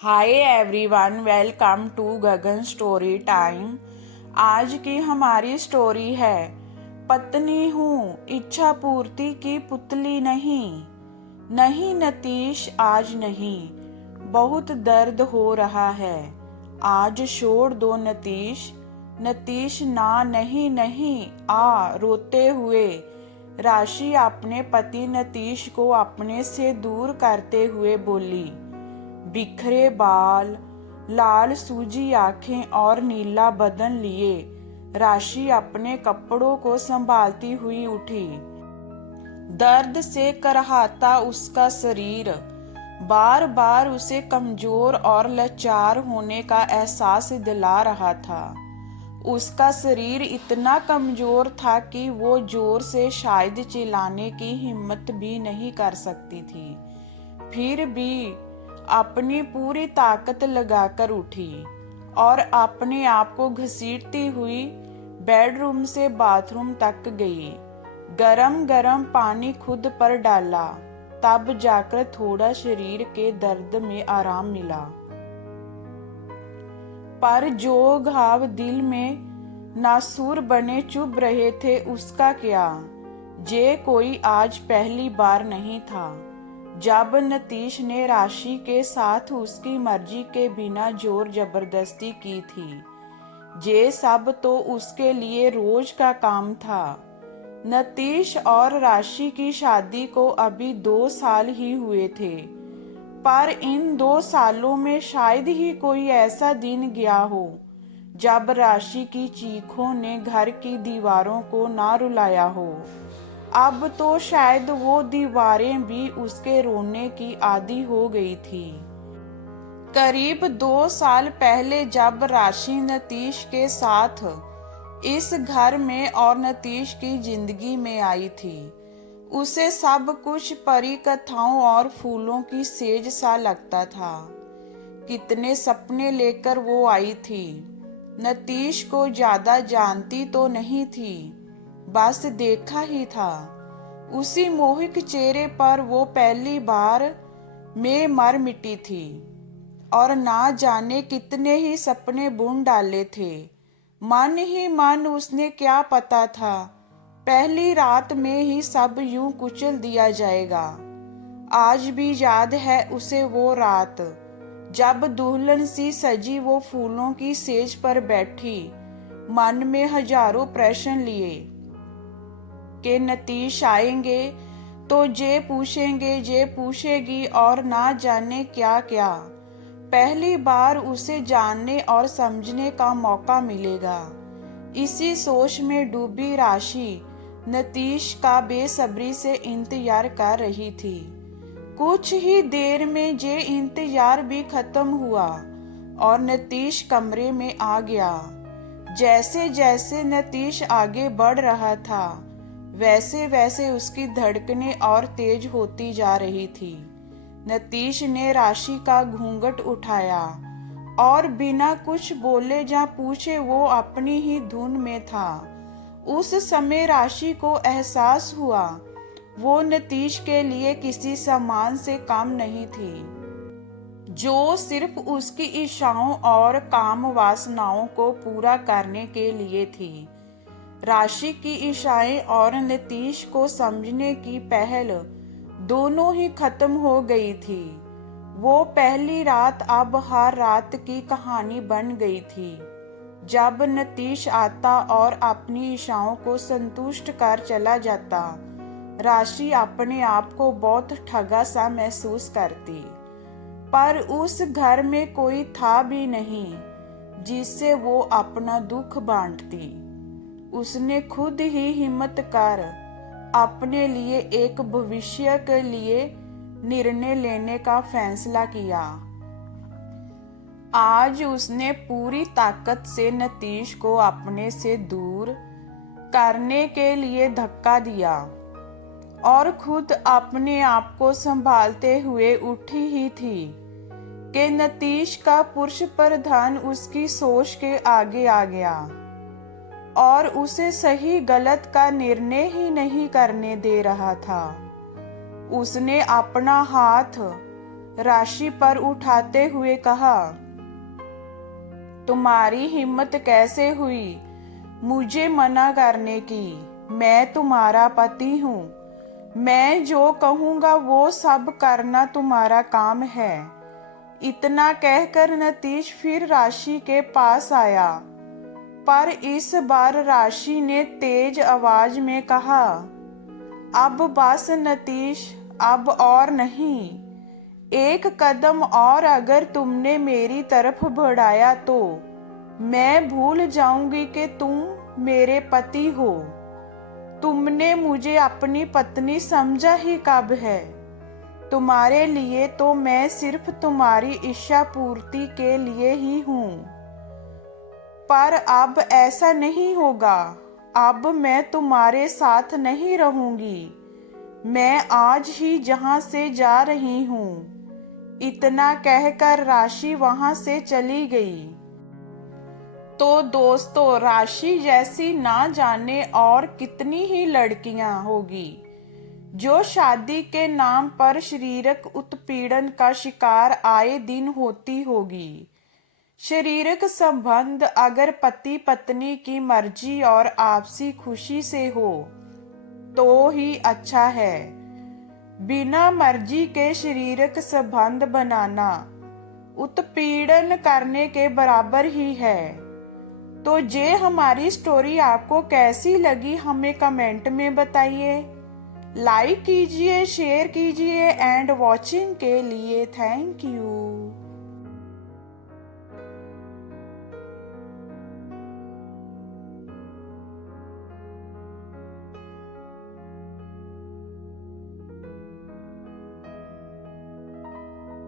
Hi everyone, welcome to Gagan story time. आज की हमारी स्टोरी है पत्नी हूँ, इच्छा पूर्ति की पुतली नहीं। नहीं नतीश, आज नहीं, बहुत दर्द हो रहा है। आज छोड़ दो नतीश। नतीश ना, नहीं नहीं, आ रोते हुए राशि अपने पति नतीश को अपने से दूर करते हुए बोली। बिखरे बाल, लाल सूजी आंखें और नीला बदन लिए राशि अपने कपड़ों को संभालती हुई उठी। दर्द से करहाता उसका शरीर बार बार उसे कमजोर और लाचार होने का एहसास दिला रहा था। उसका शरीर इतना कमजोर था कि वो जोर से शायद चिल्लाने की हिम्मत भी नहीं कर सकती थी। फिर भी अपनी पूरी ताकत लगाकर उठी और अपने आप को घसीटती हुई बेडरूम से बाथरूम तक गई। गरम गरम पानी खुद पर डाला, तब जाकर थोड़ा शरीर के दर्द में आराम मिला। पर जो घाव दिल में नासूर बने चुभ रहे थे, उसका क्या? ये कोई आज पहली बार नहीं था जब नतीश ने राशि के साथ उसकी मर्जी के बिना जोर जबरदस्ती की थी। ये सब तो उसके लिए रोज का काम था। नतीश और राशि की शादी को अभी 2 साल ही हुए थे, पर इन 2 सालों में शायद ही कोई ऐसा दिन गया हो जब राशि की चीखों ने घर की दीवारों को ना रुलाया हो। अब तो शायद वो दीवारें भी उसके रोने की आदी हो गई थी। करीब 2 साल पहले जब राशि नतीश के साथ इस घर में और नतीश की जिंदगी में आई थी, उसे सब कुछ परी कथाओं और फूलों की सेज सा लगता था। कितने सपने लेकर वो आई थी। नतीश को ज्यादा जानती तो नहीं थी, बस देखा ही था। उसी मोहित चेहरे पर वो पहली बार में मर मिटी थी और ना जाने कितने ही सपने बुन डाले थे। मन ही मन उसने क्या पता था, पहली रात में ही सब यूं कुचल दिया जाएगा। आज भी याद है उसे वो रात, जब दुल्हन सी सजी वो फूलों की सेज पर बैठी, मन में हजारों प्रश्न लिए कि नतीश आएंगे तो ये पूछेंगे, ये पूछेगी और ना जाने क्या क्या। पहली बार उसे जानने और समझने का मौका मिलेगा। इसी सोच में डूबी राशि नतीश का बेसब्री से इंतजार कर रही थी। कुछ ही देर में ये इंतजार भी खत्म हुआ और नतीश कमरे में आ गया। जैसे जैसे नतीश आगे बढ़ रहा था, वैसे वैसे उसकी धड़कनें और तेज होती जा रही थी। नतीश ने राशि का घूंघट उठाया और बिना कुछ बोले या पूछे वो अपनी ही धुन में था। उस समय राशि को एहसास हुआ वो नतीश के लिए किसी सामान से कम नहीं थी, जो सिर्फ उसकी इच्छाओं और काम वासनाओं को पूरा करने के लिए थी। राशि की इच्छाएं और नतीश को समझने की पहल दोनों ही खत्म हो गई थी। वो पहली रात अब हर रात की कहानी बन गई थी, जब नतीश आता और अपनी इच्छाओं को संतुष्ट कर चला जाता। राशि अपने आप को बहुत ठगा सा महसूस करती, पर उस घर में कोई था भी नहीं जिससे वो अपना दुख बांटती। उसने खुद ही हिम्मत कर अपने लिए एक भविष्य के लिए निर्णय लेने का फैसला किया। आज उसने पूरी ताकत से नतीश को अपने से दूर करने के लिए धक्का दिया और खुद अपने आप को संभालते हुए उठी ही थी कि नतीश का पुरुष प्रधान उसकी सोच के आगे आ गया और उसे सही गलत का निर्णय ही नहीं करने दे रहा था। उसने अपना हाथ राशि पर उठाते हुए कहा, तुम्हारी हिम्मत कैसे हुई मुझे मना करने की? मैं तुम्हारा पति हूँ। मैं जो कहूँगा वो सब करना तुम्हारा काम है। इतना कहकर नतीश फिर राशि के पास आया, पर इस बार राशि ने तेज आवाज में कहा, अब बस नतीश, अब और नहीं। एक कदम और अगर तुमने मेरी तरफ बढ़ाया तो मैं भूल जाऊंगी कि तुम मेरे पति हो। तुमने मुझे अपनी पत्नी समझा ही कब है? तुम्हारे लिए तो मैं सिर्फ तुम्हारी इच्छा पूर्ति के लिए ही हूँ। पर अब ऐसा नहीं होगा। अब मैं तुम्हारे साथ नहीं रहूंगी। मैं आज ही जहां से जा रही हूँ। इतना कहकर राशि वहां से चली गई। तो दोस्तों, राशि जैसी ना जाने और कितनी ही लड़कियां होगी जो शादी के नाम पर शारीरिक उत्पीड़न का शिकार आए दिन होती होगी। शारीरिक संबंध अगर पति पत्नी की मर्जी और आपसी खुशी से हो तो ही अच्छा है। बिना मर्जी के शारीरिक संबंध बनाना उत्पीड़न करने के बराबर ही है। तो ये हमारी स्टोरी आपको कैसी लगी हमें कमेंट में बताइए। लाइक कीजिए, शेयर कीजिए एंड वॉचिंग के लिए थैंक यू।